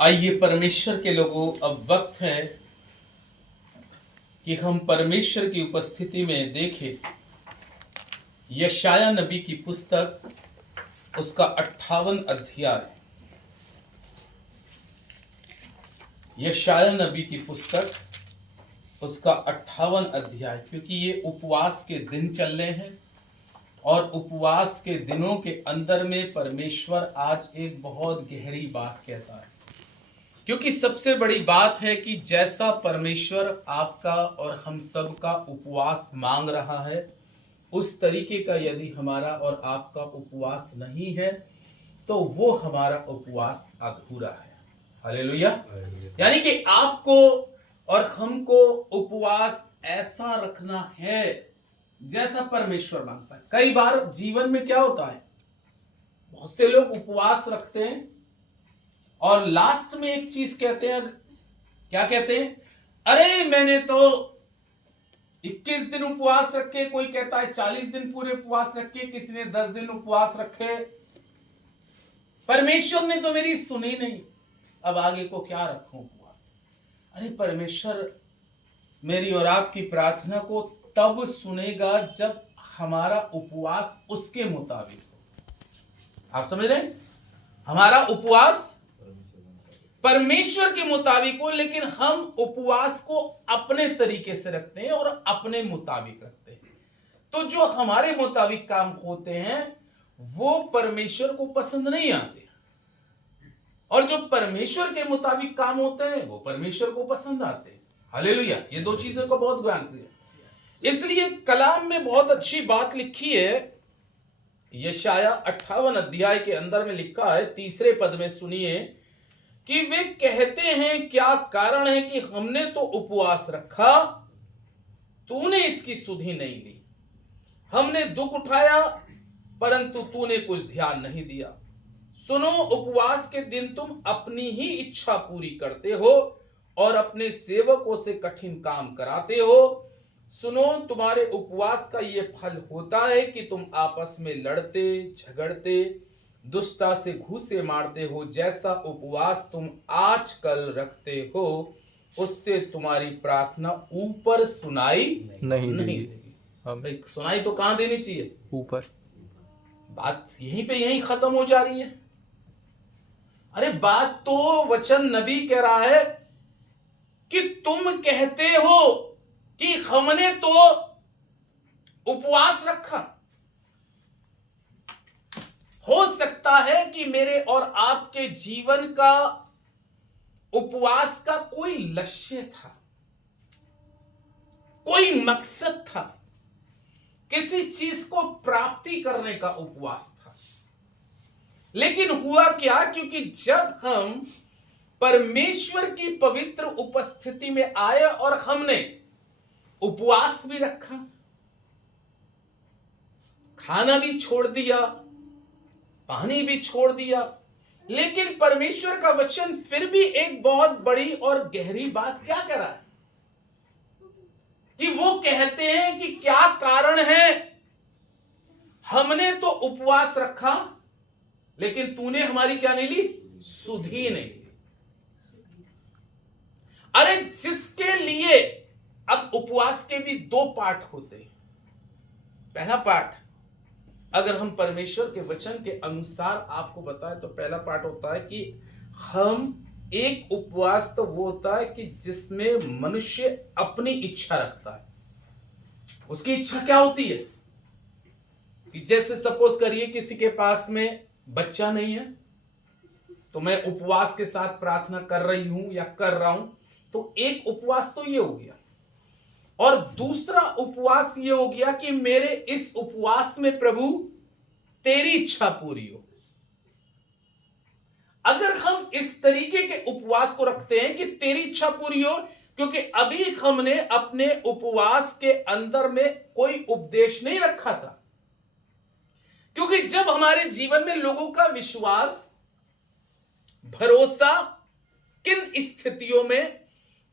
आइए परमेश्वर के लोगों, अब वक्त है कि हम परमेश्वर की उपस्थिति में देखें यशाया नबी की पुस्तक, उसका 58 अध्याय। यशाया नबी की पुस्तक, उसका 58 अध्याय। क्योंकि ये उपवास के दिन चल रहे हैं और उपवास के दिनों के अंदर में परमेश्वर आज एक बहुत गहरी बात कहता है। क्योंकि सबसे बड़ी बात है कि जैसा परमेश्वर आपका और हम सब का उपवास मांग रहा है, उस तरीके का यदि हमारा और आपका उपवास नहीं है तो वो हमारा उपवास अधूरा है। हालेलुया। यानी कि आपको और हमको उपवास ऐसा रखना है जैसा परमेश्वर मांगता है। कई बार जीवन में क्या होता है, बहुत से लोग उपवास रखते हैं और लास्ट में एक चीज कहते हैं। क्या कहते हैं? अरे मैंने तो 21 दिन उपवास रखे, कोई कहता है 40 दिन पूरे उपवास रखे, किसी ने 10 दिन उपवास रखे, परमेश्वर ने तो मेरी सुनी नहीं, अब आगे को क्या रखूं उपवास। अरे परमेश्वर मेरी और आपकी प्रार्थना को तब सुनेगा जब हमारा उपवास उसके मुताबिक हो। आप समझ रहे हैं? हमारा उपवास परमेश्वर के मुताबिक हो, लेकिन हम उपवास को अपने तरीके से रखते हैं और अपने मुताबिक रखते हैं। तो जो हमारे मुताबिक काम होते हैं वो परमेश्वर को पसंद नहीं आते, और जो परमेश्वर के मुताबिक काम होते हैं वो परमेश्वर को पसंद आते हैं। हालेलुया। ये दो चीजों को बहुत ध्यान से, इसलिए कलाम में बहुत अच्छी बात लिखी है। यशाया 58 अध्याय के अंदर में लिखा है, 3 पद में सुनिए कि वे कहते हैं, क्या कारण है कि हमने तो उपवास रखा, तूने इसकी सुधि नहीं ली। हमने दुख उठाया परंतु तूने कुछ ध्यान नहीं दिया। सुनो, उपवास के दिन तुम अपनी ही इच्छा पूरी करते हो और अपने सेवकों से कठिन काम कराते हो। सुनो, तुम्हारे उपवास का ये फल होता है कि तुम आपस में लड़ते झगड़ते दुष्टता से घूंसे मारते हो। जैसा उपवास तुम आजकल रखते हो उससे तुम्हारी प्रार्थना ऊपर सुनाई नहीं देगी। सुनाई तो कहां देनी चाहिए? ऊपर। बात यहीं पे यहीं खत्म हो जा रही है। अरे बात तो वचन नबी कह रहा है कि तुम कहते हो कि हमने तो उपवास रखा। हो सकता है कि मेरे और आपके जीवन का उपवास का कोई लक्ष्य था, कोई मकसद था, किसी चीज को प्राप्ति करने का उपवास था। लेकिन हुआ क्या, क्योंकि जब हम परमेश्वर की पवित्र उपस्थिति में आए और हमने उपवास भी रखा, खाना भी छोड़ दिया, पानी भी छोड़ दिया, लेकिन परमेश्वर का वचन फिर भी एक बहुत बड़ी और गहरी बात क्या कह रहा है कि वो कहते हैं कि क्या कारण है, हमने तो उपवास रखा लेकिन तूने हमारी क्या नहीं ली? सुधि नहीं ली। अरे जिसके लिए, अब उपवास के भी 2 पार्ट होते हैं। पहला पार्ट, अगर हम परमेश्वर के वचन के अनुसार आपको बताएं तो पहला पार्ट होता है कि हम एक उपवास तो वो होता है कि जिसमें मनुष्य अपनी इच्छा रखता है। उसकी इच्छा क्या होती है कि जैसे सपोज करिए किसी के पास में बच्चा नहीं है, तो मैं उपवास के साथ प्रार्थना कर रही हूं या कर रहा हूं, तो एक उपवास तो ये हो गया। और दूसरा उपवास ये हो गया कि मेरे इस उपवास में प्रभु तेरी इच्छा पूरी हो। अगर हम इस तरीके के उपवास को रखते हैं कि तेरी इच्छा पूरी हो, क्योंकि अभी हमने अपने उपवास के अंदर में कोई उपदेश नहीं रखा था। क्योंकि जब हमारे जीवन में लोगों का विश्वास, भरोसा किन स्थितियों में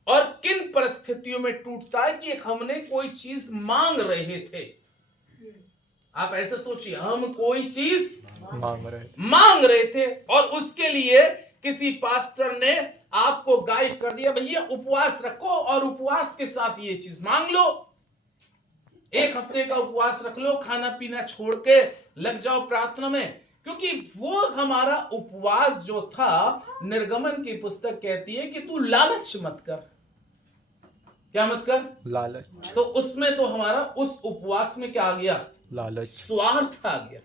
और किन परिस्थितियों में टूटता है कि हमने कोई चीज मांग रहे थे। आप ऐसे सोचिए, हम कोई चीज मांग रहे थे और उसके लिए किसी पास्टर ने आपको गाइड कर दिया, भैया उपवास रखो और उपवास के साथ ये चीज मांग लो, 1 हफ्ते का उपवास रख लो, खाना पीना छोड़ के लग जाओ प्रार्थना में। क्योंकि वो हमारा उपवास जो था, निर्गमन की पुस्तक कहती है कि तू लालच मत कर। क्या मत कर? लालच। तो उसमें तो हमारा उस उपवास में क्या आ गया? लालच, स्वार्थ आ गया।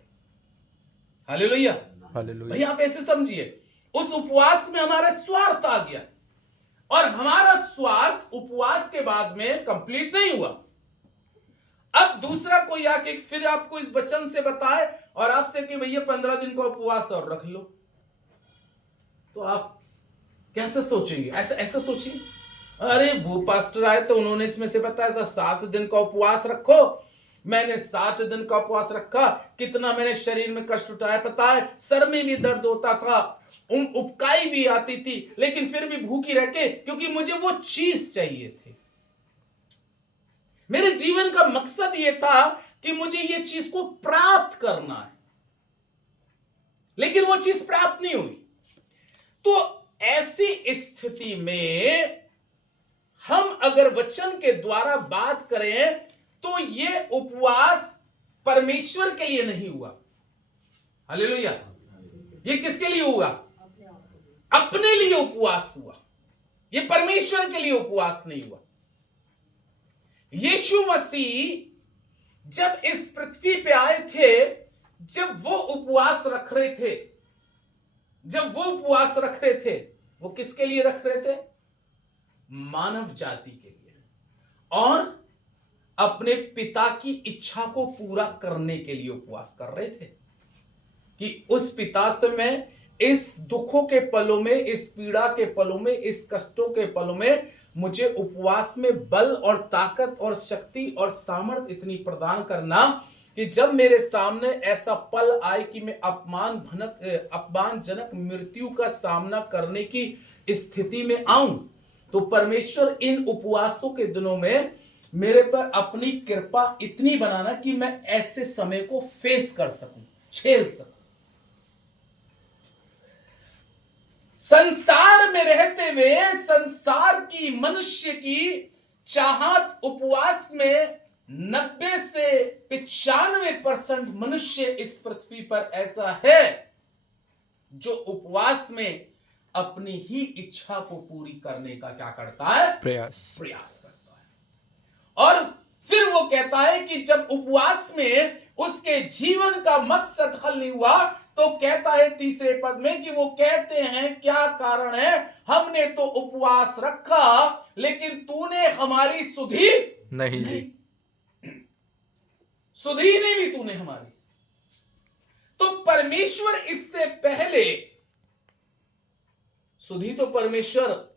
Hallelujah, hallelujah. भैया आप ऐसे समझिए, उस उपवास में हमारा स्वार्थ आ गया, और हमारा स्वार्थ उपवास के बाद में कंप्लीट नहीं हुआ। अब दूसरा कोई आके फिर आपको इस वचन से बताए और आपसे कि भैया 15 दिन का उपवास और रख लो, तो आप कैसे सोचेंगे? ऐसा सोचिए, अरे वो पास्टर आए तो उन्होंने इसमें से बताया था 7 दिन का उपवास रखो, मैंने 7 दिन का उपवास रखा, कितना मैंने शरीर में कष्ट उठाया पता है, सर में भी दर्द होता था, उबकाई भी आती थी, लेकिन फिर भी भूखी रह के, क्योंकि मुझे वो चीज चाहिए थी। मेरे जीवन का मकसद यह था कि मुझे ये चीज को प्राप्त करना है, लेकिन वो चीज प्राप्त नहीं हुई। तो ऐसी स्थिति में हम अगर वचन के द्वारा बात करें तो ये उपवास परमेश्वर के लिए नहीं हुआ। हालेलुया, ये किसके लिए हुआ? अपने लिए उपवास हुआ, ये परमेश्वर के लिए उपवास नहीं हुआ। यीशु मसीह जब इस पृथ्वी पे आए थे, जब वो उपवास रख रहे थे, वो किसके लिए रख रहे थे? मानव जाति के लिए, और अपने पिता की इच्छा को पूरा करने के लिए उपवास कर रहे थे कि उस पिता से मैं इस दुखों के पलों में, इस पीड़ा के पलों में, इस कष्टों के पलों में मुझे उपवास में बल और ताकत और शक्ति और सामर्थ्य इतनी प्रदान करना कि जब मेरे सामने ऐसा पल आए कि मैं अपमानजनक मृत्यु का सामना करने की स्थिति में आऊं, तो परमेश्वर इन उपवासों के दिनों में मेरे पर अपनी कृपा इतनी बनाना कि मैं ऐसे समय को फेस कर सकूं, झेल सकूं। संसार में रहते हुए संसार की, मनुष्य की चाहत उपवास में 90 से 95% मनुष्य इस पृथ्वी पर ऐसा है जो उपवास में अपनी ही इच्छा को पूरी करने का क्या करता है? प्रयास करता है। और फिर वो कहता है कि जब उपवास में उसके जीवन का मकसद हल नहीं हुआ, तो कहता है 3रे पद में कि वो कहते हैं क्या कारण है, हमने तो उपवास रखा लेकिन तूने हमारी सुधि नहीं ली। सुधि नहीं ली तूने हमारी। तो परमेश्वर इससे पहले, सुधि तो परमेश्वर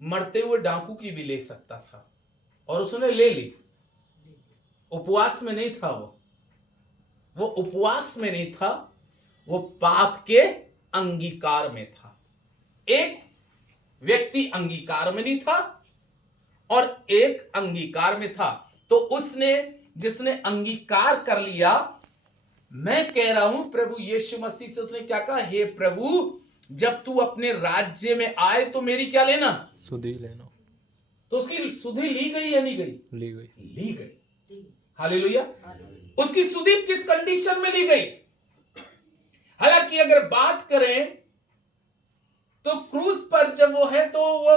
मरते हुए डाकू की भी ले सकता था, और उसने ले ली। उपवास में नहीं था, वो उपवास में नहीं था, वो पाप के अंगीकार में था। एक व्यक्ति अंगीकार में नहीं था और एक अंगीकार में था। तो उसने, जिसने अंगीकार कर लिया, मैं कह रहा हूं प्रभु यीशु मसीह से उसने क्या कहा? हे प्रभु, जब तू अपने राज्य में आए तो मेरी क्या लेना? सुधि लेना। तो उसकी सुधि ली गई या नहीं गई? ली गई। हालेलुया। उसकी सुधि किस कंडीशन में ली गई? हालांकि अगर बात करें तो क्रूस पर जब वो है तो वो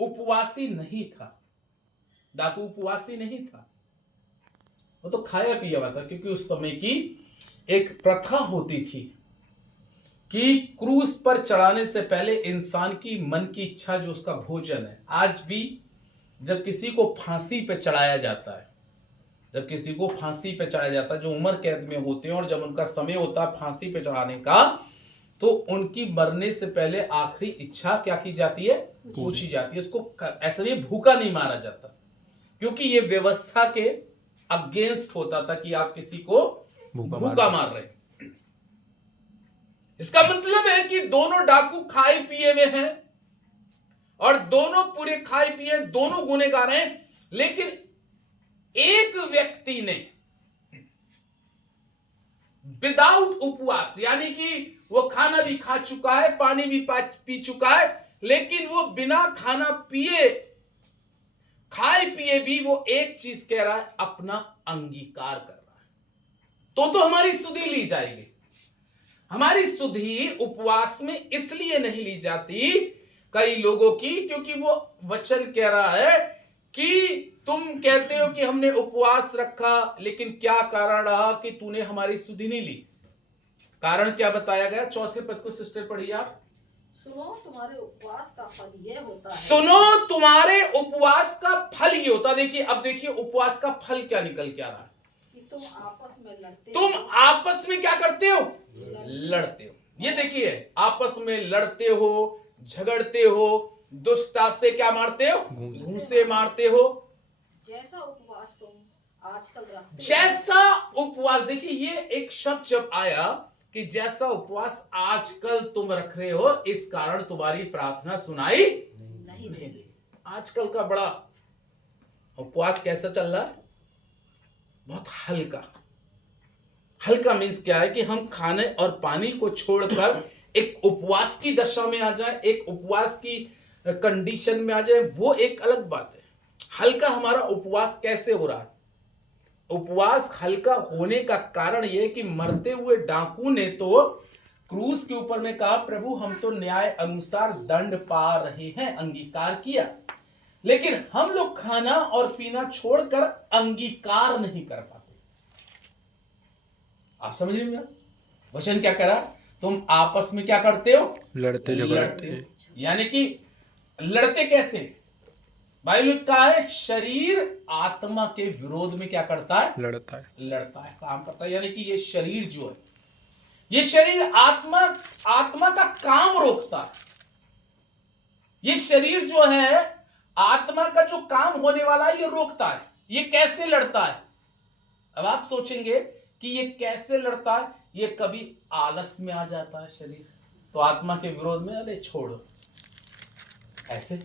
उपवासी नहीं था, डाकू उपवासी नहीं था, वो तो खाया पिया हुआ था। क्योंकि उस समय की एक प्रथा होती थी कि क्रूस पर चढ़ाने से पहले इंसान की मन की इच्छा, जो उसका भोजन है, आज भी जब किसी को फांसी पे चढ़ाया जाता है, जो उम्र कैद में होते हैं और जब उनका समय होता है फांसी पे चढ़ाने का, तो उनकी मरने से पहले आखिरी इच्छा क्या की जाती है? पूछी जाती है। उसको ऐसा नहीं भूखा नहीं मारा जाता, क्योंकि ये व्यवस्था के अगेंस्ट होता था कि आप किसी को भूखा मार रहे हैं। इसका मतलब है कि दोनों डाकू खाए पिए हुए हैं और दोनों पूरे खाए पिए, दोनों गुनहगार हैं, लेकिन एक व्यक्ति ने विदाउट उपवास, यानी कि वो खाना भी खा चुका है, पानी भी पी चुका है, लेकिन वो बिना खाना पिए, खाए पिए भी वो एक चीज कह रहा है, अपना अंगीकार कर रहा है। तो हमारी सुधि ली जाएगी। हमारी सुधि उपवास में इसलिए नहीं ली जाती कई लोगों की, क्योंकि वो वचन कह रहा है कि तुम कहते हो कि हमने उपवास रखा, लेकिन क्या कारण रहा कि तूने हमारी सुधि नहीं ली। कारण क्या बताया गया? चौथे पद को सिस्टर पढ़िए आप। सुनो तुम्हारे उपवास का फल ये होता है। सुनो तुम्हारे उपवास का फल ये होता। देखिए, अब देखिए उपवास का फल क्या निकल के आ रहा है कि तुम आपस में लड़ते तुम हो। आपस में क्या करते हो? लड़ते हो। ये देखिए, आपस में लड़ते हो, झगड़ते हो, दुष्टता से क्या मारते हो? घूंसे मारते हो। जैसा उपवास तुम आजकल रखते हो। जैसा उपवास, देखिए ये एक शब्द जब आया कि जैसा उपवास आजकल तुम रख रहे हो, इस कारण तुम्हारी प्रार्थना सुनाई नहीं देगी। आजकल का बड़ा उपवास कैसा चल रहा है? बहुत हल्का। हल्का मीन्स क्या है कि हम खाने और पानी को छोड़कर एक उपवास की दशा में आ जाए, एक उपवास की कंडीशन में आ जाए, वो एक अलग बात है। हल्का हमारा उपवास कैसे हो रहा है? उपवास हल्का होने का कारण यह है कि मरते हुए डाकू ने तो क्रूस के ऊपर में कहा, प्रभु हम तो न्याय अनुसार दंड पा रहे हैं, अंगीकार किया, लेकिन हम लोग खाना और पीना छोड़कर अंगीकार नहीं कर पाते। आप समझ रहे हैं? वचन क्या करा? तुम आपस में क्या करते हो? लड़ते झगड़ते। यानी कि लड़ते कैसे? बाइबल का है, शरीर आत्मा के विरोध में क्या करता है? लड़ता है, काम करता है। यानी कि ये शरीर जो है, ये शरीर आत्मा का काम रोकता है। ये शरीर जो है आत्मा का जो काम होने वाला है, ये रोकता है। ये कैसे लड़ता है? अब आप सोचेंगे कि ये कैसे लड़ता है। ये कभी आलस में आ जाता है शरीर, तो आत्मा के विरोध में, अरे छोड़ो, ऐसे।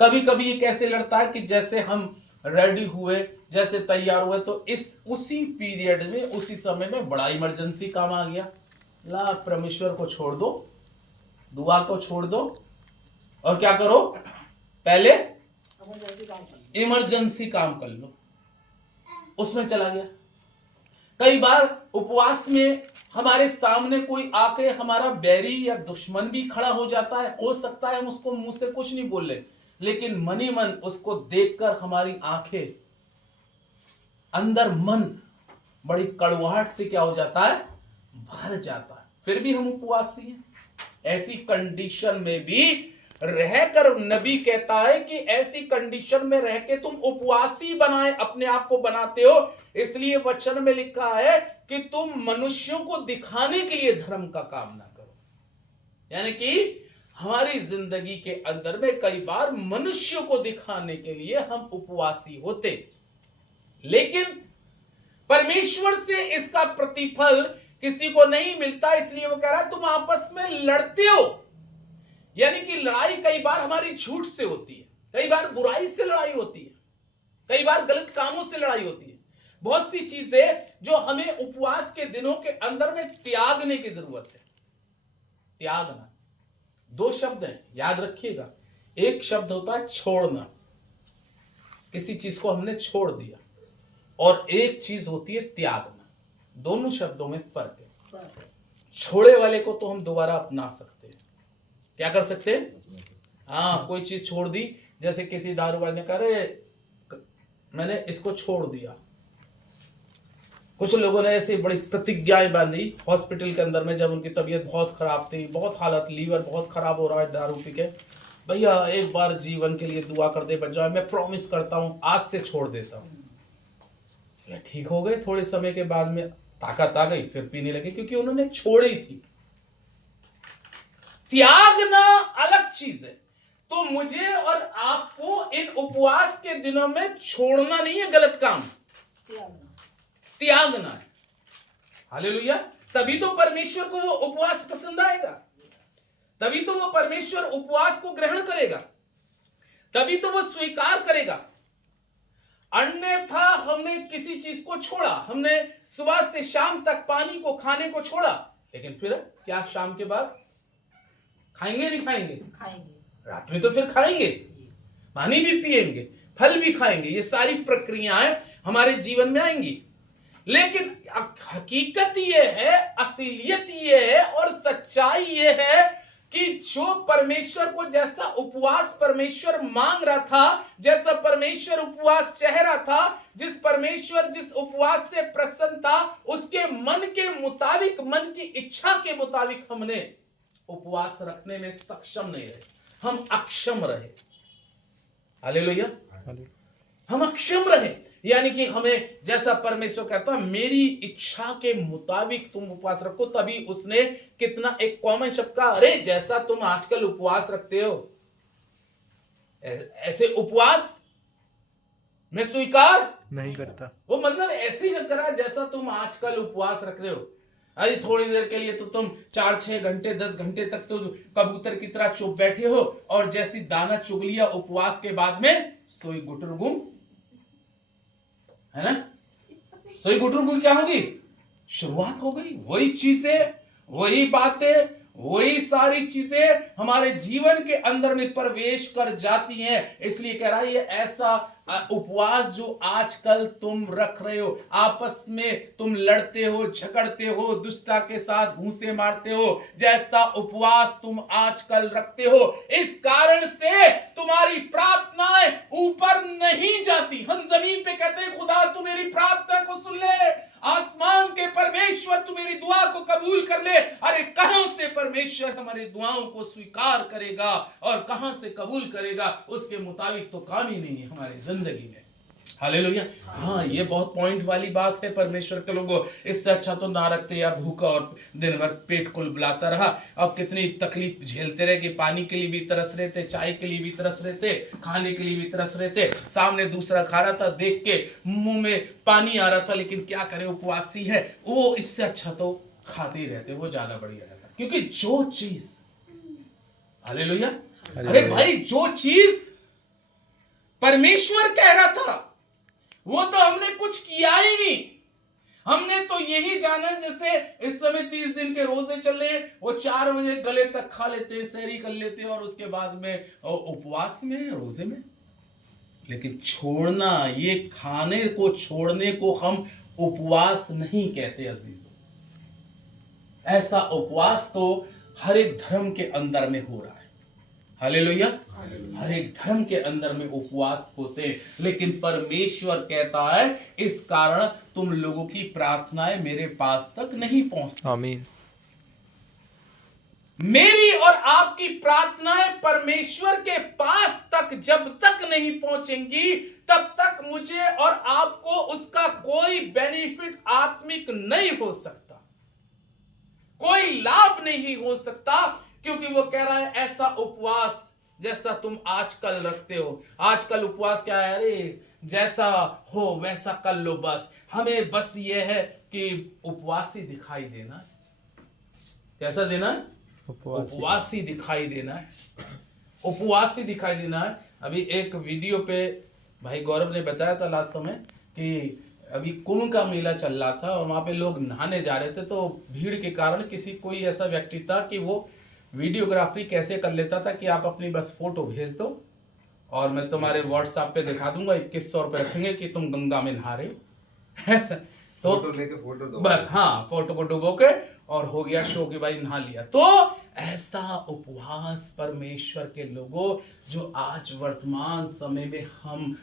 कभी कभी ये कैसे लड़ता है कि जैसे हम रेडी हुए, जैसे तैयार हुए, तो उसी पीरियड में, उसी समय में बड़ा इमरजेंसी काम आ गया। ला परमेश्वर को छोड़ दो, दुआ को छोड़ दो, और क्या करो? पहले इमरजेंसी काम कर लो, उसमें चला गया। कई बार उपवास में हमारे सामने कोई आके हमारा बैरी या दुश्मन भी खड़ा हो जाता है। हो सकता है हम उसको मुंह से कुछ नहीं बोल ले, लेकिन मनी मन उसको देखकर हमारी आंखें, अंदर मन बड़ी कड़वाहट से क्या हो जाता है? भर जाता है। फिर भी हम उपवासी हैं। ऐसी कंडीशन में भी रहकर नबी कहता है कि ऐसी कंडीशन में रह के तुम उपवासी बनाए, अपने आप को बनाते हो। इसलिए वचन में लिखा है कि तुम मनुष्यों को दिखाने के लिए धर्म का काम ना करो। यानी कि हमारी जिंदगी के अंदर में कई बार मनुष्यों को दिखाने के लिए हम उपवासी होते, लेकिन परमेश्वर से इसका प्रतिफल किसी को नहीं मिलता। इसलिए वो कह रहा है तुम आपस में लड़ते हो। यानी कि लड़ाई कई बार हमारी झूठ से होती है, कई बार बुराई से लड़ाई होती है, कई बार गलत कामों से लड़ाई होती है। बहुत सी चीजें जो हमें उपवास के दिनों के अंदर में त्यागने की जरूरत है। त्यागना, दो शब्द हैं, याद रखिएगा। एक शब्द होता है छोड़ना, किसी चीज को हमने छोड़ दिया, और एक चीज होती है त्यागना। दोनों शब्दों में फर्क है। छोड़े वाले को तो हम दोबारा अपना सकते हैं, क्या कर सकते हैं? हाँ, कोई चीज छोड़ दी, जैसे किसी दारूबाज ने कहा, मैंने इसको छोड़ दिया। कुछ लोगों ने ऐसी बड़ी प्रतिज्ञाएं बांधी हॉस्पिटल के अंदर में, जब उनकी तबीयत बहुत खराब थी, बहुत हालत, लीवर बहुत खराब हो रहा है दारू पी के, भैया एक बार जीवन के लिए दुआ कर दे बचाओ, मैं प्रॉमिस करता हूं आज से छोड़ देता हूं। ठीक हो गए, थोड़े समय के बाद में ताकत आ गई, फिर पीने लगे, क्योंकि उन्होंने छोड़ी थी। त्यागना अलग चीज है। तो मुझे और आपको इन उपवास के दिनों में छोड़ना नहीं है गलत काम, त्यागना है। हालेलुया। तभी तो परमेश्वर को वो उपवास पसंद आएगा, तभी तो वो परमेश्वर उपवास को ग्रहण करेगा, तभी तो वो स्वीकार करेगा। अन्यथा हमने किसी चीज को छोड़ा, हमने सुबह से शाम तक पानी को, खाने को छोड़ा, लेकिन फिर क्या शाम के बाद खाएंगे नहीं खाएंगे? खाएंगे। रात में तो फिर खाएंगे, पानी भी पिएंगे, फल भी खाएंगे, ये सारी प्रक्रियाएं हमारे जीवन में आएंगी। लेकिन हकीकत ये है, असलियत ये है और सच्चाई ये है कि जो परमेश्वर को जैसा उपवास परमेश्वर मांग रहा था, जैसा परमेश्वर उपवास चाह रहा था, जिस उपवास से प्रसन्न था, उसके मन के मुताबिक, मन की इच्छा के मुताबिक हमने उपवास रखने में सक्षम नहीं रहे, हम अक्षम रहे। हालेलुया, हम अक्षम रहे। यानी कि हमें जैसा परमेश्वर कहता है मेरी इच्छा के मुताबिक तुम उपवास रखो, तभी उसने कितना एक कॉमन शब्द का, अरे जैसा तुम आजकल उपवास रखते हो ऐसे उपवास मैं स्वीकार नहीं करता। वो मतलब ऐसे ही करा जैसा तुम आजकल उपवास रख रहे हो। अरे थोड़ी देर के लिए तो तुम 4-6 घंटे 10 घंटे तक तो कबूतर की तरह चुप बैठे हो, और जैसी दाना चुग लिया उपवास के बाद में सोई गुटर गुम, है ना, सोई गुटर गुम क्या होगी? शुरुआत हो गई। वही चीजें, वही बातें, वही सारी चीजें हमारे जीवन के अंदर में प्रवेश कर जाती हैं। इसलिए कह रहा है ये ऐसा उपवास जो आजकल तुम रख रहे हो, आपस में तुम लड़ते हो, झगड़ते हो, दुष्टता के साथ घूंसे मारते हो, जैसा उपवास तुम आजकल रखते हो, इस कारण से तुम्हारी प्रार्थनाएं ऊपर नहीं जाती। हम जमीन पे कहते हैं खुदा तू मेरी प्रार्थना को सुन ले, आसमान के परमेश्वर तू मेरी दुआ को कबूल कर ले। अरे कहां से परमेश्वर हमारी दुआओं को स्वीकार करेगा और कहां से कबूल करेगा, उसके मुताबिक तो काम ही नहीं है हमारी जिंदगी में। हालेलुया। हाँ, ये बहुत पॉइंट वाली बात है। परमेश्वर के लोगों, इससे अच्छा तो ना रखते या भूखा और दिन भर पेट को बुलाता रहा, और कितनी तकलीफ झेलते रहे कि पानी के लिए भी तरस रहे थे, चाय के लिए भी तरस रहे थे, खाने के लिए भी तरस रहे थे, सामने दूसरा खा रहा था, देख के मुंह में पानी आ रहा था, लेकिन क्या करे, उपवासी है वो, इससे अच्छा तो खाते ही रहते, वो ज्यादा बढ़िया रहता। क्योंकि जो चीज, हालेलुया, अरे भाई जो चीज परमेश्वर कह रहा था वो तो हमने कुछ किया ही नहीं। हमने तो यही जाना, जैसे इस समय 30 दिन के रोजे चल रहे हैं, वो 4 बजे गले तक खा लेते हैं, सहरी कर लेते हैं, और उसके बाद में उपवास में, रोजे में। लेकिन छोड़ना, ये खाने को छोड़ने को हम उपवास नहीं कहते अजीजों। ऐसा उपवास तो हर एक धर्म के अंदर में हो रहा है। हालेलुया। हर एक धर्म के अंदर में उपवास होते हैं, लेकिन परमेश्वर कहता है इस कारण तुम लोगों की प्रार्थनाएं मेरे पास तक नहीं पहुंचती। आमीन। मेरी और आपकी प्रार्थनाएं परमेश्वर के पास तक जब तक नहीं पहुंचेंगी, तब तक मुझे और आपको उसका कोई बेनिफिट आत्मिक नहीं हो सकता, कोई लाभ नहीं हो सकता। क्योंकि वो कह रहा है ऐसा उपवास जैसा तुम आजकल रखते हो। आजकल उपवास क्या है? अरे जैसा हो वैसा कर लो, बस हमें बस ये है कि उपवासी दिखाई देना है। कैसा देना है? उपवासी दिखाई देना है, उपवासी दिखाई देना है। अभी एक वीडियो पे भाई गौरव ने बताया था लास्ट समय कि अभी कुंभ का मेला चल रहा था और वहां पे लोग नहाने जा रहे थे, तो भीड़ के कारण किसी कोई ऐसा व्यक्ति था कि वो वीडियोग्राफी कैसे कर लेता था कि आप अपनी बस फोटो भेज दो और मैं तुम्हारे व्हाट्सएप पे दिखा दूंगा, 2100 रुपये रखेंगे कि तुम गंगा में नहा रहे हो। ऐसा तो फोटो लेके फोटो दो, बस हाँ, फोटो को डुबो के और हो गया शो कि भाई नहा लिया। तो ऐसा उपवास परमेश्वर के लोगों जो आज वर्तमान समय में हम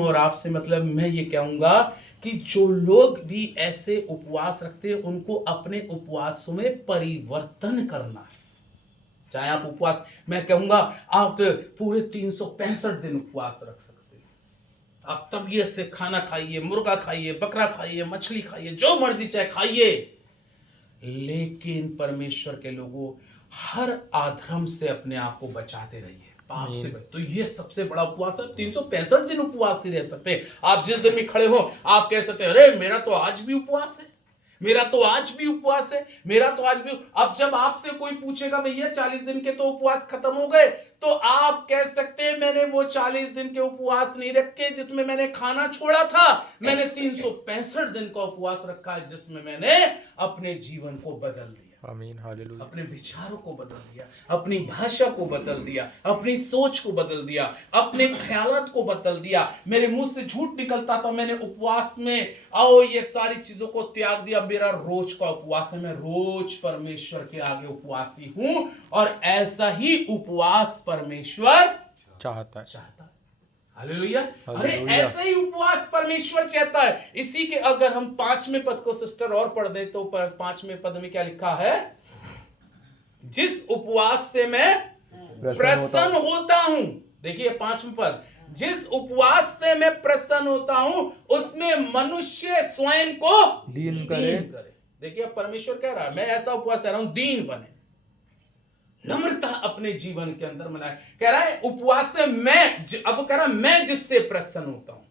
और आपसे, मतलब मैं ये कहूंगा कि जो लोग भी ऐसे उपवास रखते हैं उनको अपने उपवासों में परिवर्तन करना है। चाहे आप उपवास, मैं कहूंगा आप पूरे 365 दिन उपवास रख सकते हैं। आप तबीयत से खाना खाइए, मुर्गा खाइए, बकरा खाइए, मछली खाइए, जो मर्जी चाहे खाइए, लेकिन परमेश्वर के लोगों हर अधर्म से अपने आप को बचाते रहिए, पाप से बच। तो ये सबसे बड़ा उपवास है। 365 दिन उपवास से रह सकते हैं। आप जिस दिन भी खड़े हो आप कह सकते हैं अरे मेरा तो आज भी उपवास है, मेरा तो आज भी उपवास है, मेरा तो आज भी। अब जब आपसे कोई पूछेगा भैया 40 दिन के तो उपवास खत्म हो गए, तो आप कह सकते हैं मैंने वो 40 दिन के उपवास नहीं रखे जिसमें मैंने खाना छोड़ा था, मैंने 365 दिन का उपवास रखा है जिसमें मैंने अपने जीवन को बदल दिया, आमीन, हालेलुया। अपने विचारों को बदल दिया, अपनी भाषा को बदल दिया, अपनी सोच को बदल दिया, अपने ख्यालात को बदल दिया। मेरे मुंह से झूठ निकलता था, मैंने उपवास में आओ ये सारी चीजों को त्याग दिया। मेरा रोज का उपवास है, मैं रोज परमेश्वर के आगे उपवासी हूं, और ऐसा ही उपवास परमेश्वर चाहता है। चाहता है। हालेलुया। अरे हालेलुया। ऐसे ही उपवास परमेश्वर चाहता है। इसी के अगर हम 5वें पद को सिस्टर और पढ़ दे तो 5वें पद में क्या लिखा है? जिस उपवास से मैं प्रसन्न होता हूं। देखिए 5वां पद, जिस उपवास से मैं प्रसन्न होता हूं उसमें मनुष्य स्वयं को दीन करे। देखिए परमेश्वर कह रहा है मैं ऐसा उपवास चाह रहा हूं, दीन बने, नम्रता अपने जीवन के अंदर बनाए। कह रहा है उपवास से अब वो कह रहा है मैं जिससे प्रसन्न होता हूं।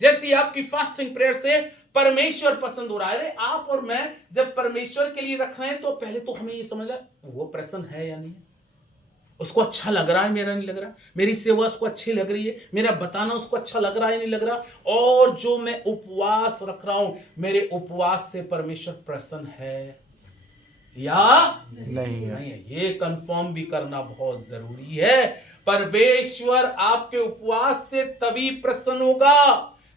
जैसी आपकी फास्टिंग प्रेयर से परमेश्वर पसंद हो रहा है। आप और मैं जब परमेश्वर के लिए रख रहे हैं तो पहले तो हमें ये समझना वो प्रसन्न है या नहीं, उसको अच्छा लग रहा है, मेरा नहीं लग रहा, मेरी सेवा उसको अच्छी लग रही है, मेरा बताना उसको अच्छा लग रहा है नहीं लग रहा, और जो मैं उपवास रख रहा हूं मेरे उपवास से परमेश्वर प्रसन्न है या नहीं है। ये कंफर्म भी करना बहुत जरूरी है। परमेश्वर आपके उपवास से तभी प्रसन्न होगा,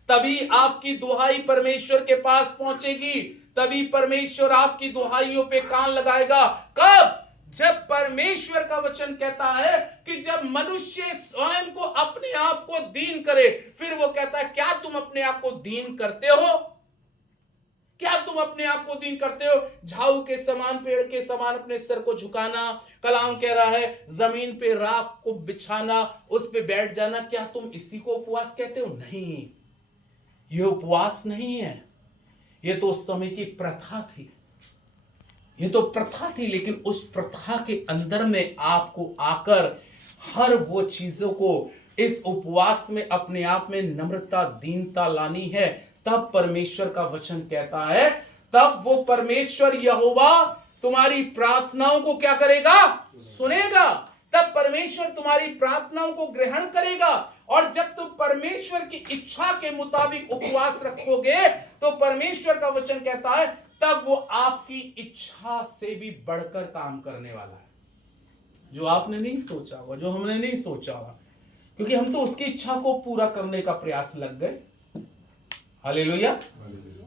तभी आपकी दुहाई परमेश्वर के पास पहुंचेगी, तभी परमेश्वर आपकी दुहाइयों पे कान लगाएगा। कब? जब परमेश्वर का वचन कहता है कि जब मनुष्य स्वयं को अपने आप को दीन करे। फिर वो कहता है क्या तुम अपने आप को दीन करते हो? क्या तुम अपने आप को दीन करते हो? झाऊ के समान, पेड़ के समान अपने सिर को झुकाना। कलाम कह रहा है जमीन पे राख को बिछाना, उस पे बैठ जाना। क्या तुम इसी को उपवास कहते हो? नहीं, यह उपवास नहीं है, यह तो उस समय की प्रथा थी, ये तो प्रथा थी। लेकिन उस प्रथा के अंदर में आपको आकर हर वो चीजों को इस उपवास में अपने आप में नम्रता, दीनता लानी है। तब परमेश्वर का वचन कहता है, तब वो परमेश्वर यहोवा तुम्हारी प्रार्थनाओं को क्या करेगा? सुनेगा। तब परमेश्वर तुम्हारी प्रार्थनाओं को ग्रहण करेगा। और जब तुम परमेश्वर की इच्छा के मुताबिक उपवास रखोगे तो परमेश्वर का वचन कहता है तब वो आपकी इच्छा से भी बढ़कर काम करने वाला है, जो आपने नहीं सोचा हुआ, जो हमने नहीं सोचा हुआ, क्योंकि हम तो उसकी इच्छा को पूरा करने का प्रयास लग गए। हालेलुया।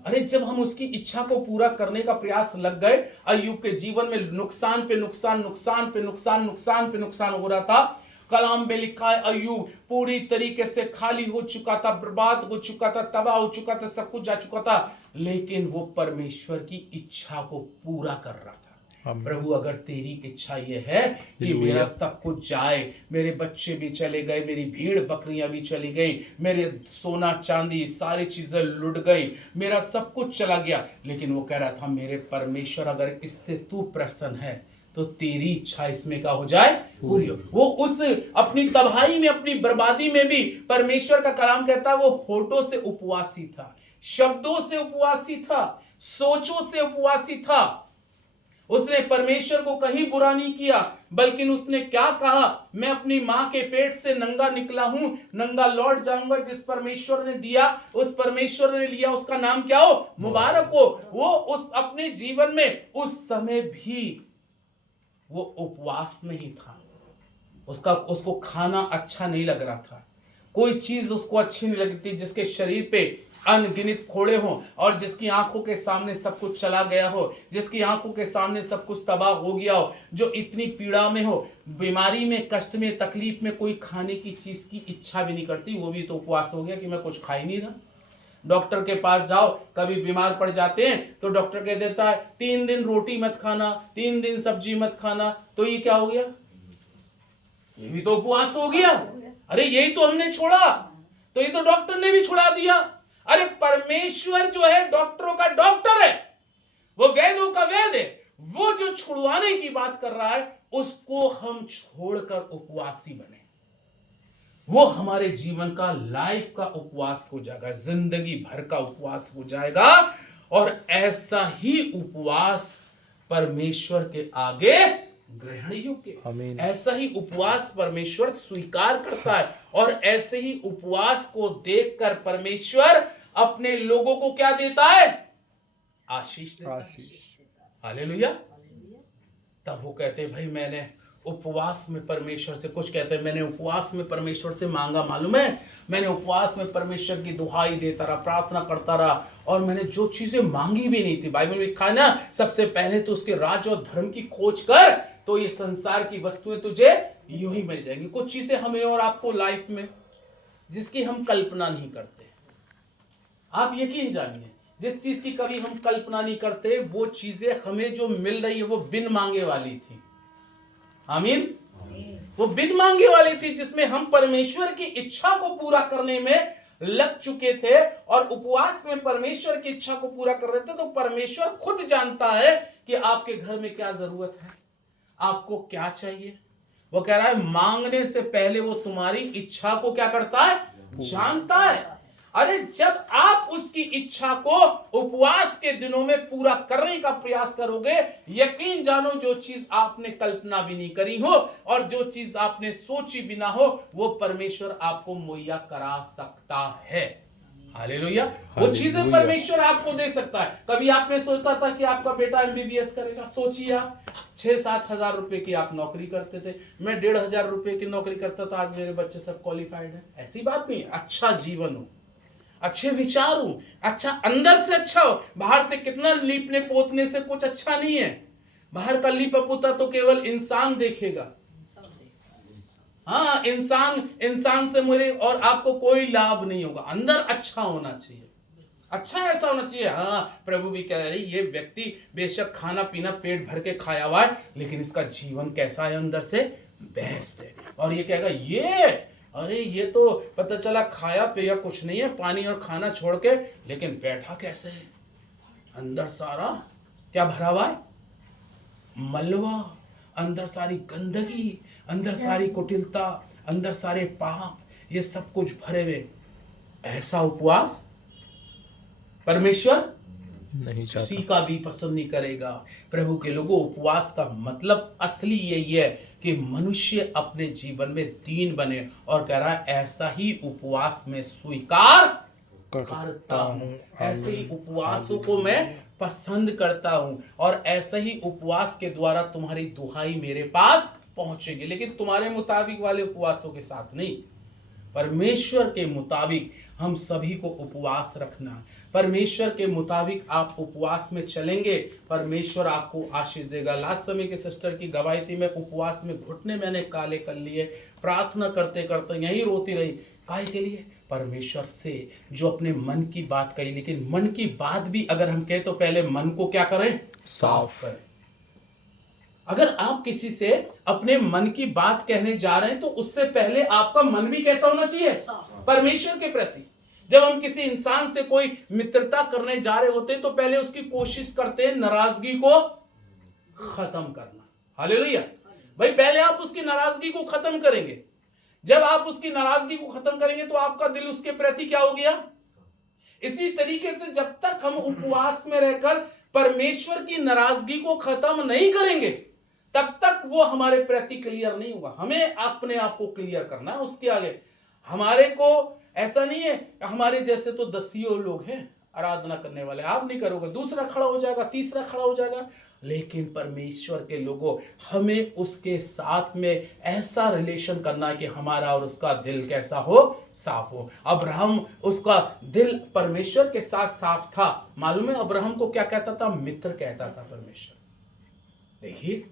अरे जब हम उसकी इच्छा को पूरा करने का प्रयास लग गए, अय्यूब के जीवन में नुकसान पे नुकसान, नुकसान पे नुकसान, नुकसान पे नुकसान हो रहा था। कलाम में लिखा है अय्यूब पूरी तरीके से खाली हो चुका था, बर्बाद हो चुका था, तबाह हो चुका था, सब कुछ जा चुका था, लेकिन वो परमेश्वर की इच्छा को पूरा कर रहा था। प्रभु अगर तेरी इच्छा ये है कि मेरा सब कुछ जाए, मेरे बच्चे भी चले गए, मेरी भीड़ बकरियां भी चली गई, मेरे सोना चांदी सारी चीजें लुट गई, मेरा सब कुछ चला गया, लेकिन वो कह रहा था मेरे परमेश्वर अगर इससे तू प्रसन्न है तो तेरी इच्छा इसमें का हो जाए पूरी हो। वो उस अपनी तबाही में, अपनी बर्बादी में भी परमेश्वर का कलाम कहता है वो होठों से उपवासी था, शब्दों से उपवासी था, सोचों से उपवासी था। उसने परमेश्वर को कहीं बुरा नहीं किया, बल्कि उसने क्या कहा, मैं अपनी मां के पेट से नंगा निकला हूं, नंगा लौट जाऊंगा। जिस परमेश्वर ने दिया उस परमेश्वर ने लिया, उसका नाम क्या हो? मुबारक हो। वो उस अपने जीवन में उस समय भी वो उपवास में ही था। उसको खाना अच्छा नहीं लग रहा था, कोई चीज उसको अच्छी नहीं लगती, जिसके शरीर पे अनगिनत फोड़े हों और जिसकी आंखों के सामने सब कुछ चला गया हो, जिसकी आंखों के सामने सब कुछ तबाह हो गया हो, जो इतनी पीड़ा में हो, बीमारी में, कष्ट में, तकलीफ में, कोई खाने की चीज की इच्छा भी नहीं करती। वो भी तो उपवास हो गया कि मैं कुछ खा ही नहीं रहा। डॉक्टर के पास जाओ, कभी बीमार पड़ जाते हैं तो डॉक्टर कह देता है 3 दिन रोटी मत खाना, 3 दिन सब्जी मत खाना, तो ये क्या हो गया? ये भी तो उपवास हो गया। अरे यही तो हमने छोड़ा, तो ये तो डॉक्टर ने भी छुड़ा दिया। अरे परमेश्वर जो है डॉक्टरों का डॉक्टर है, वो वैद्यों का वैद्य है। वो जो छुड़वाने की बात कर रहा है उसको हम छोड़कर उपवासी बने, वो हमारे जीवन का, लाइफ का उपवास हो जाएगा, जिंदगी भर का उपवास हो जाएगा। और ऐसा ही उपवास परमेश्वर के आगे ग्रहण योग्य। आमीन। ऐसा ही उपवास परमेश्वर स्वीकार करता है और ऐसे ही उपवास को देखकर परमेश्वर अपने लोगों को क्या देता है? आशीष देता है। आशीष। हालेलुया। तब वो कहते हैं भाई मैंने उपवास में परमेश्वर से, कुछ कहते हैं मैंने उपवास में परमेश्वर से मांगा, मालूम है मैंने उपवास में परमेश्वर की दुहाई देता रहा, प्रार्थना करता रहा और मैंने जो चीजें मांगी भी नहीं थी, बाइबल में लिखा है ना, सबसे पहले तो उसके राज्य और धर्म की खोज कर तो ये संसार की वस्तुएं तुझे यूं ही मिल जाएंगी। कुछ चीजें हमें और आपको लाइफ में जिसकी हम कल्पना नहीं करते, आप यकीन जानिए जिस चीज की कभी हम कल्पना नहीं करते वो चीजें हमें जो मिल रही है वो बिन मांगे वाली थी। आमीन। वो बिन मांगे वाली थी जिसमें हम परमेश्वर की इच्छा को पूरा करने में लग चुके थे और उपवास में परमेश्वर की इच्छा को पूरा कर रहे थे। तो परमेश्वर खुद जानता है कि आपके घर में क्या जरूरत है, आपको क्या चाहिए। वो कह रहा है मांगने से पहले वो तुम्हारी इच्छा को क्या करता है? जानता है। अरे जब आप उसकी इच्छा को उपवास के दिनों में पूरा करने का प्रयास करोगे, यकीन जानो जो चीज आपने कल्पना भी नहीं करी हो और जो चीज आपने सोची भी ना हो वो परमेश्वर आपको मुहैया करा सकता है। हालेलुया। वो चीजें परमेश्वर आपको दे सकता है। कभी आपने सोचा था कि आपका बेटा MBBS करेगा? सोचिए आप 6-7 हजार रुपए की आप नौकरी करते थे, मैं 1,500 रुपए की नौकरी करता था, आज मेरे बच्चे सब क्वालिफाइड है। ऐसी बात नहीं, अच्छा जीवन हो, अच्छे विचार हो, अच्छा अंदर से अच्छा हो। बाहर से कितना लीपने पोतने से कुछ अच्छा नहीं है। बाहर का लीपा पोता तो केवल इंसान देखेगा। हाँ, इंसान से मेरे और आपको कोई लाभ नहीं होगा। अंदर अच्छा होना चाहिए, अच्छा ऐसा होना चाहिए। हाँ, प्रभु भी कह रहे हैं ये व्यक्ति बेशक खाना पीना पेट भर के खाया हुआ है लेकिन इसका जीवन कैसा है? अंदर से बेस्ट है। और ये कहेगा ये तो पता चला खाया पिया कुछ नहीं है, पानी और खाना छोड़ के, लेकिन बैठा कैसे है? अंदर सारा क्या भरा हुआ है? मलबा, अंदर सारी गंदगी, अंदर सारी कुटिलता, अंदर सारे पाप, ये सब कुछ भरे हुए। ऐसा उपवास परमेश्वर नहीं किसी चाहता। का भी पसंद नहीं करेगा। प्रभु के लोगों, उपवास का मतलब असली यही है कि मनुष्य अपने जीवन में दीन बने और कह रहा है ऐसा ही उपवास में स्वीकार करता हूं, ऐसे ही उपवासों को मैं पसंद करता हूं और ऐसा ही उपवास के द्वारा तुम्हारी दुहाई मेरे पास पहुंचेगी, लेकिन तुम्हारे मुताबिक वाले उपवासों के साथ नहीं। परमेश्वर के मुताबिक हम सभी को उपवास रखना। परमेश्वर के मुताबिक आप उपवास में चलेंगे, परमेश्वर आपको आशीष देगा। लास्ट समय के सिस्टर की गवाही थी, मैं उपवास में घुटने मैंने काले कर लिए, प्रार्थना करते करते यहीं रोती रही। काहे के लिए? परमेश्वर से जो अपने मन की बात कही। लेकिन मन की बात भी अगर हम कहें तो पहले मन को क्या करें? साफ करें। अगर आप किसी से अपने मन की बात कहने जा रहे हैं तो उससे पहले आपका मन भी कैसा होना चाहिए? परमेश्वर के प्रति। जब हम किसी इंसान से कोई मित्रता करने जा रहे होते हैं तो पहले उसकी कोशिश करते हैं नाराजगी को खत्म करना। हालेलुया। भाई पहले आप उसकी नाराजगी को खत्म करेंगे। जब आप उसकी नाराजगी को खत्म करेंगे तो आपका दिल उसके प्रति क्या हो गया? इसी तरीके से जब तक हम उपवास में रहकर परमेश्वर की नाराजगी को खत्म नहीं करेंगे तब तक वो हमारे प्रति क्लियर नहीं होगा। हमें अपने आप को क्लियर करना है उसके आगे। हमारे को ऐसा नहीं है, हमारे जैसे तो दसियों लोग हैं आराधना करने वाले, आप नहीं करोगे, दूसरा खड़ा हो जाएगा, तीसरा खड़ा हो जाएगा। लेकिन परमेश्वर के लोगों, हमें उसके साथ में ऐसा रिलेशन करना है कि हमारा और उसका दिल कैसा हो? साफ हो। अब्राहम, उसका दिल परमेश्वर के साथ साफ था। मालूम है अब्राहम को क्या कहता था? मित्र कहता था परमेश्वर। देखिए,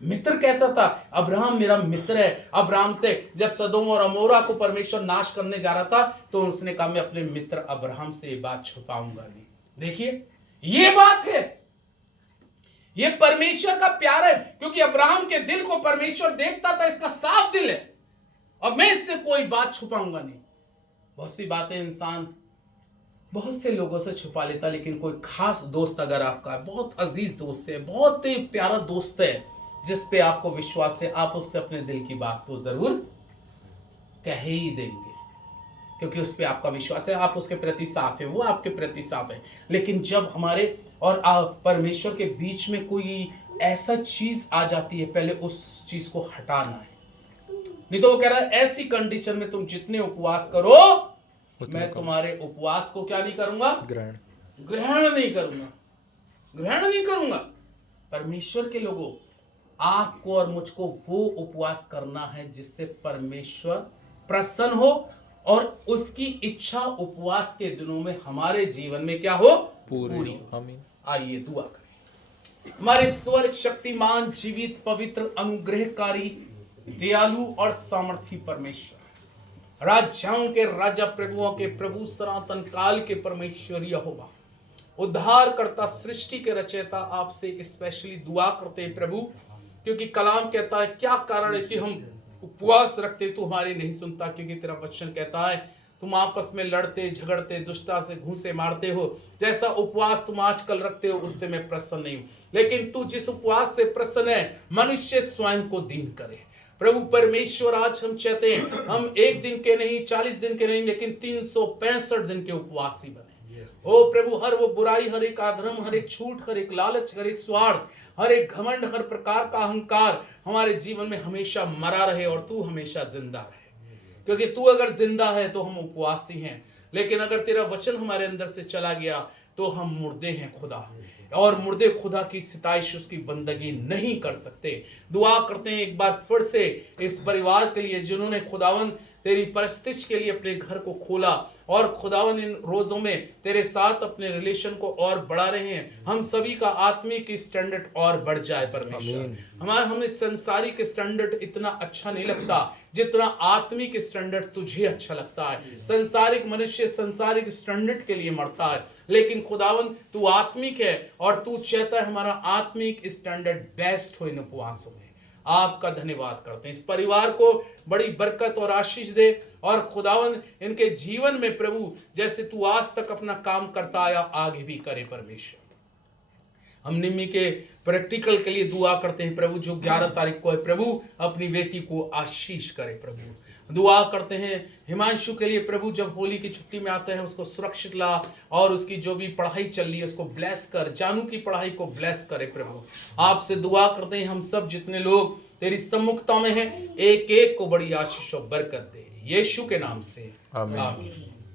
मित्र कहता था, अब्राहम मेरा मित्र है। अब्राहम से जब सदोम और अमोरा को परमेश्वर नाश करने जा रहा था तो उसने कहा मैं अपने मित्र अब्राहम से ये बात छुपाऊंगा नहीं। देखिए, ये बात है, ये परमेश्वर का प्यार है, क्योंकि अब्राहम के दिल को परमेश्वर देखता था, इसका साफ दिल है और मैं इससे कोई बात छुपाऊंगा नहीं। बहुत सी बातें इंसान बहुत से लोगों से छुपा लेता, लेकिन कोई खास दोस्त अगर आपका बहुत अजीज दोस्त है, बहुत ही प्यारा दोस्त है जिस पे आपको विश्वास है, आप उससे अपने दिल की बात तो जरूर कह ही देंगे, क्योंकि उस पर आपका विश्वास है, आप उसके प्रति साफ है, वो आपके प्रति साफ है। लेकिन जब हमारे और परमेश्वर के बीच में कोई ऐसा चीज आ जाती है, पहले उस चीज को हटाना है। नहीं तो वो कह रहा है ऐसी कंडीशन में तुम जितने उपवास करो मैं तुम्हारे उपवास को क्या नहीं करूंगा, ग्रहण नहीं करूंगा। परमेश्वर के लोगों, आपको और मुझको वो उपवास करना है जिससे परमेश्वर प्रसन्न हो और उसकी इच्छा उपवास के दिनों में हमारे जीवन में क्या हो, पूरी हो। आइए दुआ करें। हमारे स्वर्ग शक्तिमान, जीवित, पवित्र, अनुग्रहकारी, दयालु और सामर्थी परमेश्वर, राजाओं के राजा, प्रभुओं के प्रभु, सनातन काल के परमेश्वर यहोवा, उद्धार करता, सृष्टि के रचयिता, आपसे स्पेशली दुआ करते हैं प्रभु, क्योंकि कलाम कहता है क्या कारण है कि हम उपवास रखते तू हमारी नहीं सुनता, क्योंकि तेरा वचन कहता है तुम आपस में लड़ते झगड़ते दुष्टता से घूंसे मारते हो, जैसा उपवास तुम आजकल रखते हो उससे मैं प्रसन्न नहीं हूं। लेकिन तू जिस उपवास से प्रसन्न है, मनुष्य स्वयं को दीन करे। प्रभु परमेश्वर, आज हम चाहते हैं हम 1 दिन के नहीं, 40 दिन के नहीं, लेकिन 365 दिन के उपवासी बने। ओ प्रभु, हर वो बुराई, हर एक अधर्म, हर एक झूठ, हर एक लालच, हर एक स्वार्थ, हर एक घमंड, हर प्रकार का अहंकार हमारे जीवन में हमेशा मरा रहे और तू हमेशा जिंदा रहे। क्योंकि तू अगर जिंदा है तो हम उपवासी हैं, लेकिन अगर तेरा वचन हमारे अंदर से चला गया तो हम मुर्दे हैं खुदा, और मुर्दे खुदा की सिताइश, उसकी बंदगी नहीं कर सकते। दुआ करते हैं एक बार फिर से इस परिवार के लिए जिन्होंने खुदावन तेरी परस्तिश के लिए अपने घर को खोला, और खुदावन इन रोजों में तेरे साथ अपने रिलेशन को और बढ़ा रहे हैं। हम सभी का आत्मिक स्टैंडर्ड और बढ़ जाए परमेश्वर। हमें संसारिक स्टैंडर्ड इतना अच्छा नहीं लगता जितना आत्मिक स्टैंडर्ड तुझे अच्छा लगता है। संसारिक मनुष्य संसारिक स्टैंडर्ड के लिए मरता है, लेकिन खुदावन तू आत्मिक है और तू चाहता है हमारा आत्मिक स्टैंडर्ड बेस्ट हो इन उपवासों में। आपका धन्यवाद करते हैं। इस परिवार को बड़ी बरकत और आशीष दे, और खुदावन इनके जीवन में प्रभु जैसे तू आज तक अपना काम करता आया आगे भी करे परमेश्वर। हम निम्मी के प्रैक्टिकल के लिए दुआ करते हैं प्रभु, जो 11 तारीख को है प्रभु, अपनी बेटी को आशीष करे प्रभु। दुआ करते हैं हिमांशु के लिए प्रभु, जब होली की छुट्टी में आता है उसको सुरक्षित ला, और उसकी जो भी पढ़ाई चल रही है उसको ब्लेस कर, जानू की पढ़ाई को ब्लेस करे प्रभु। आपसे दुआ करते हैं हम सब जितने लोग तेरी सम्मुखता में हैं, एक एक को बड़ी आशीष और बरकत दे, यीशु के नाम से आमीन।